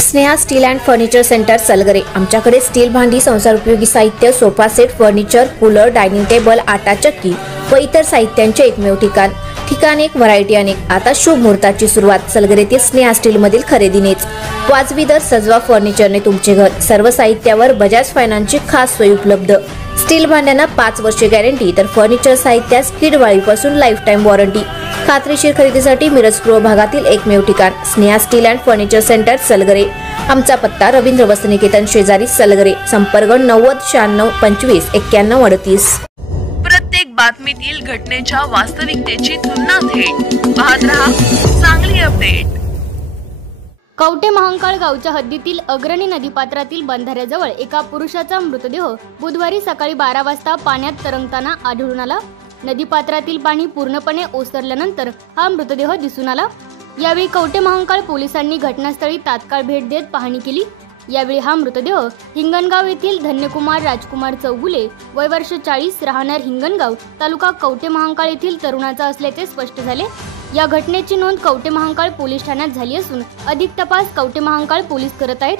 Sneha steel and furniture centre Salgare. आमच्याकडे steel भांडी, संसार उपयोगी साहित्य, sofa set, furniture, cooler, dining table, आटा चक्की व इतर साहित्यांचे एकमेव ठिकाण एक, व्हरायटी अनेक। आता शुभ मुहूर्ताची सुरुवात सलगरेतील स्नेहा स्टील मधील खरेदीनेच। वाजवी दर, सजवा फर्निचरने तुमचे घर। सर्व साहित्यावर बजाज फायनान्सची खास सोय उपलब्ध। स्टील भांड्यांना 5 वर्षे गॅरंटी, तर फर्निचर साहित्यास किडवाळीपासून लाईफ टाइम वॉरंटी। खात्रीशीर खरेदीसाठी मिरज पूर्व भागातील एकमेव ठिकाण Sneha steel and furniture centre Salgare. आमचा पत्ता रवींद्र वस्त्रनिकेतन शेजारी सलगरे। संपर्क 90 96 25 91 38। प्रत्येक बातमीतील घटनेच्या वास्तविकतेची तुलना थेट पाहत रहा चांगली अपडेट। कवठे महांकाळ गावच्या हद्दीतील अग्रणी नदीपात्रातील बंधाऱ्याजवळ एका पुरुषाचा मृतदेह बुधवारी सकाळी 12 वाजता पाण्यात तरंगताना आढळून आला। नदीपात्रातील पाणी पूर्णपणे ओसरल्यानंतर हा मृतदेह दिसून आला। यावेळी कवठे महांकाळ पोलिसांनी घटनास्थळी तात्काळ भेट देत पाहणी केली। यावेळी हा मृतदेह हिंगणगाव येथील धन्यकुमार राजकुमार चौगुले, वय वर्ष 40, राहणार हिंगणगाव, तालुका कवठे महांकाळ येथील तरुणाचा असल्याचे स्पष्ट झाले। या घटनेची नोंद कवठे महांकाळ पोलीस ठाण्यात झाली असून अधिक तपास कवठे महांकाळ पोलीस करत आहेत।